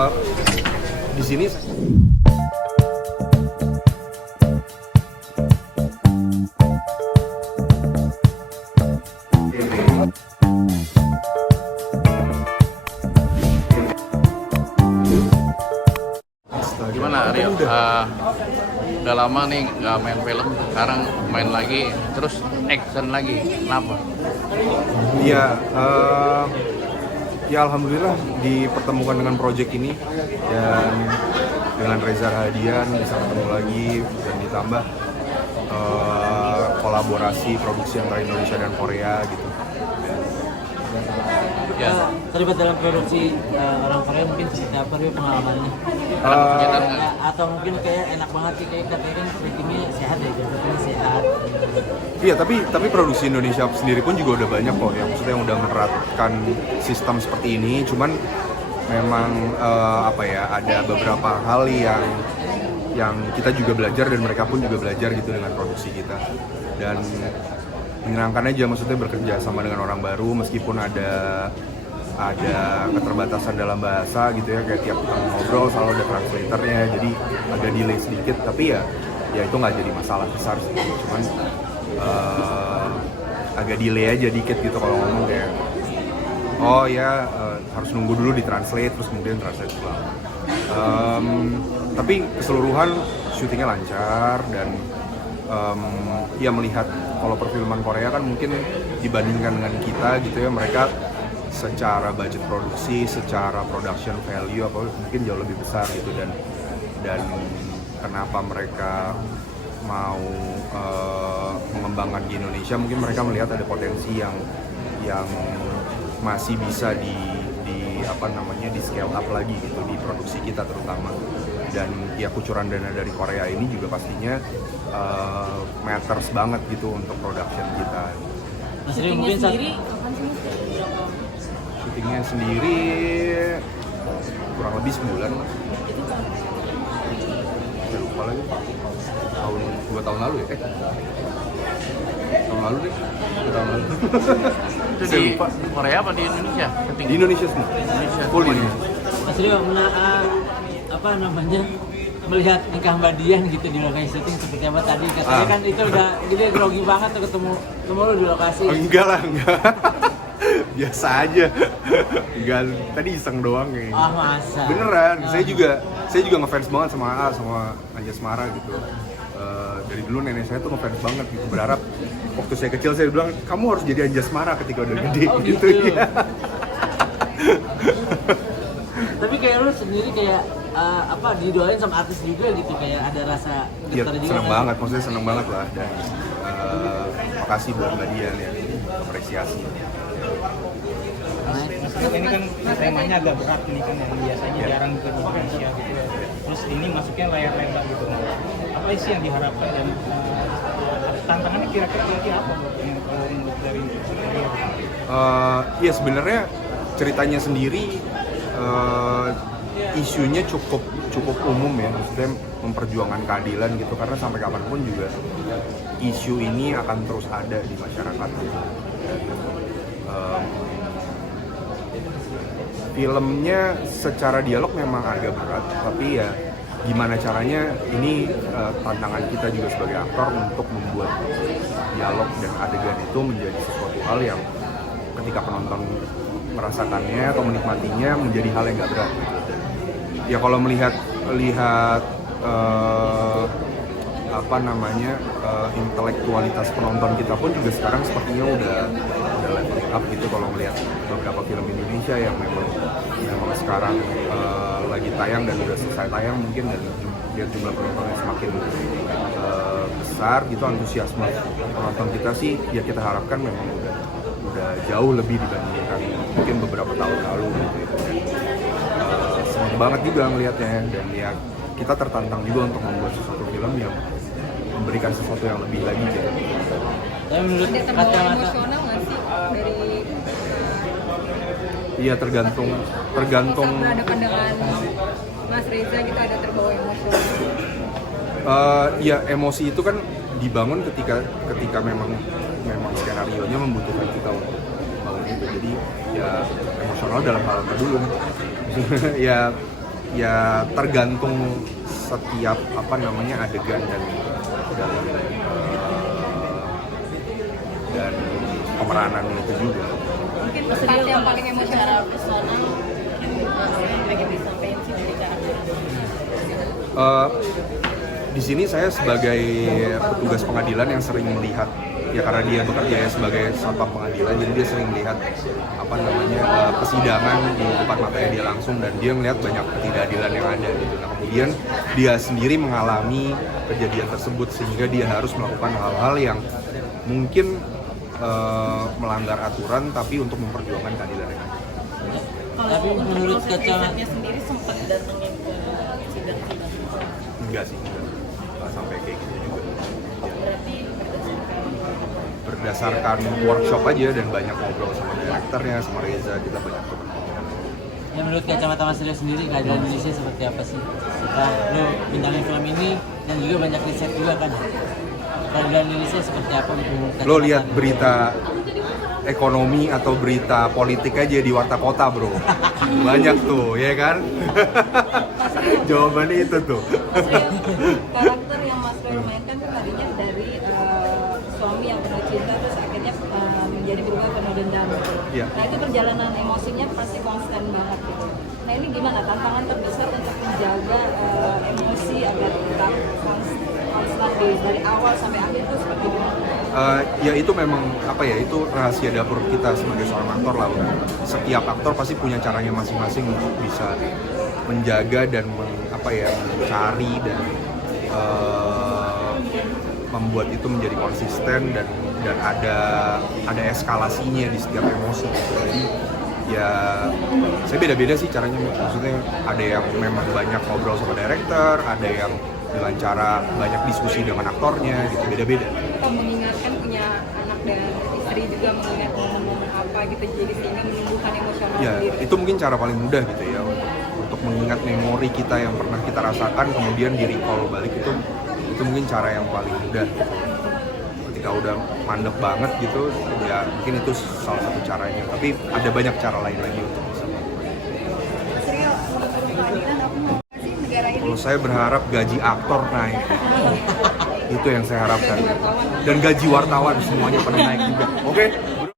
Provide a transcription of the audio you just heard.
Di sini gimana Rio? Udah lama nih nggak main film, sekarang main lagi, terus action lagi. Kenapa? ya ya alhamdulillah dipertemukan dengan project ini dan dengan Reza Rahadian bisa ketemu lagi dan ditambah kolaborasi produksi antara Indonesia dan Korea gitu. Ya. Terlibat dalam produksi orang Korea mungkin seperti apa Rio pengalamannya? Atau mungkin kayak enak banget sih, kayak katanya kan ratingnya sehat ya, jatuhnya sehat. Iya, tapi produksi Indonesia sendiri pun juga udah banyak kok ya, maksudnya yang udah menerapkan sistem seperti ini. Cuman memang ada beberapa hal yang kita juga belajar dan mereka pun juga belajar gitu dengan produksi kita. Dan menyenangkan aja, maksudnya bekerja sama dengan orang baru meskipun ada keterbatasan dalam bahasa gitu ya, kayak tiap kita ngobrol selalu ada translatornya, jadi agak delay sedikit, tapi ya itu nggak jadi masalah besar sih. Cuman agak delay aja dikit gitu kalau ngomong kayak harus nunggu dulu ditranslate terus kemudian translate ulang. Tapi keseluruhan syutingnya lancar dan melihat kalau perfilman Korea kan mungkin dibandingkan dengan kita gitu ya, mereka secara budget produksi, secara production value mungkin jauh lebih besar gitu, dan kenapa mereka mau mengembangkan di Indonesia, mungkin mereka melihat ada potensi yang masih bisa di scale up lagi gitu di produksi kita terutama. Dan ya kucuran dana dari Korea ini juga pastinya matters banget gitu untuk production kita. Syutingnya sendiri kapan sih? Syutingnya sendiri kurang lebih sebulan lah. Saya lupa lagi. 2 tahun lalu ya? Tahun lalu deh. 2 tahun lalu. Itu di Korea apa di Indonesia? Di Indonesia semua. Full di Indonesia. Mas Rio, melihat nikah Mbak Dian gitu di lokasi syuting seperti apa tadi? Katanya kan itu udah jadi grogi banget tuh ketemu lu di lokasi. Enggak lah, enggak. Biasa aja. Enggak, tadi iseng doang kayaknya. Masa? Beneran, saya juga ngefans banget sama AA, sama Anjasmara gitu. Dari dulu nenek saya tuh ngefans banget gitu, berharap waktu saya kecil saya bilang kamu harus jadi Anjasmara ketika udah gede gitu ya. Tapi kayak lu sendiri kayak didoain sama artis juga gitu, kayak ada rasa Iya, juga. seneng banget, maksudnya seneng banget lah, dan makasih buat Mbak Dian ya, apresiasi. Ini kan temanya agak berat nih kan, yang biasanya jarang ke Indonesia gitu ya. Terus ini masuknya layar lebar gitu. Apa sih yang diharapkan dan tantangannya kira-kira apa yang kalau menurut dari Ya sebenarnya ceritanya sendiri isunya cukup umum ya, maksudnya memperjuangkan keadilan gitu, karena sampai kapanpun juga isu ini akan terus ada di masyarakat gitu. Filmnya secara dialog memang agak berat, tapi ya gimana caranya, ini tantangan kita juga sebagai aktor untuk membuat dialog dan adegan itu menjadi sesuatu hal yang ketika penonton merasakannya atau menikmatinya menjadi hal yang gak berat. Ya kalau melihat intelektualitas penonton kita pun juga sekarang sepertinya udah leveling up gitu, kalau melihat beberapa film Indonesia yang memang sekarang lagi tayang dan udah selesai tayang mungkin, dan lihat jumlah penontonnya semakin besar gitu, antusiasme penonton kita sih ya kita harapkan memang udah jauh lebih dibandingkan mungkin beberapa tahun lalu gitu. Senang banget juga ngelihatnya, dan ya kita tertantang juga untuk membuat sesuatu film yang memberikan sesuatu yang lebih lagi gitu. Tapi menurut ada terbawa emosional nggak sih dari Iya, tergantung berhadapan dengan Mas Reza gitu, ada terbawa emosional? Ya emosi itu kan dibangun ketika memang skenarionya membutuhkan kita untuk bangun itu, jadi ya emosional dalam hal apa dulu. Ya ya tergantung setiap adegan dan pemeranan itu juga. Mungkin part yang paling emosional personal mungkin lagi disampaikan sih dari karakter. Di sini saya sebagai petugas pengadilan yang sering melihat, ya karena dia bekerja ya sebagai satpam pengadilan, jadi dia sering melihat persidangan di depan matanya dia langsung, dan dia melihat banyak ketidakadilan yang ada gitu. Nah, kemudian dia sendiri mengalami kejadian tersebut sehingga dia harus melakukan hal-hal yang mungkin melanggar aturan tapi untuk memperjuangkan keadilan yang ada. Tapi menurut kacamata sendiri sempat datengin ke sidang-sidang. Enggak sih, enggak sampai kayak gitu juga. Berarti Berdasarkan workshop aja dan banyak ngobrol sama direkturnya, sama Reza, kita banyak tuh. Ya, menurut kacamata Mas Rio sendiri keadaan Indonesia seperti apa sih? Setelah lo bintangin film ini dan juga banyak riset juga kan, keadaan Indonesia seperti apa menurut Lo lihat berita ekonomi atau berita politik aja di Warta Kota, bro. Banyak tuh, ya kan? Jawabannya itu tuh. Mas Rio, karakter yang Mas Rio mainkan kan tadinya dari suami yang penuh cinta terus akhirnya menjadi berubah penuh dendam. Iya. Nah itu perjalanan emosinya pasti konstan banget gitu. Nah ini gimana tantangan terbesar untuk menjaga emosi agar tetap konstan dari awal sampai akhir itu seperti gimana? Ya itu memang itu rahasia dapur kita sebagai seorang aktor lah. Setiap aktor pasti punya caranya masing-masing untuk bisa menjaga dan mencari dan membuat itu menjadi konsisten dan ada eskalasinya di setiap emosi gitu. Jadi ya saya beda-beda sih caranya, maksudnya ada yang memang banyak ngobrol sama director, ada yang dengan cara banyak diskusi dengan aktornya gitu, beda-beda. Kita mengingatkan punya anak dan istri juga mengingat momen-momen apa gitu jadi sehingga menumbuhkan emosional Ya sendiri. itu mungkin cara paling mudah gitu ya untuk mengingat memori kita yang pernah kita rasakan kemudian di recall balik, itu mungkin cara yang paling mudah gitu. Ketika udah mandek banget gitu ya mungkin itu salah satu caranya, tapi ada banyak cara lain lagi untuk bisa melakukan. Mas Rio, menurut keadilan apa mau sih negara ini? Kalau saya berharap gaji aktor naik, itu yang saya harapkan, dan gaji wartawan semuanya pada naik juga. Oke?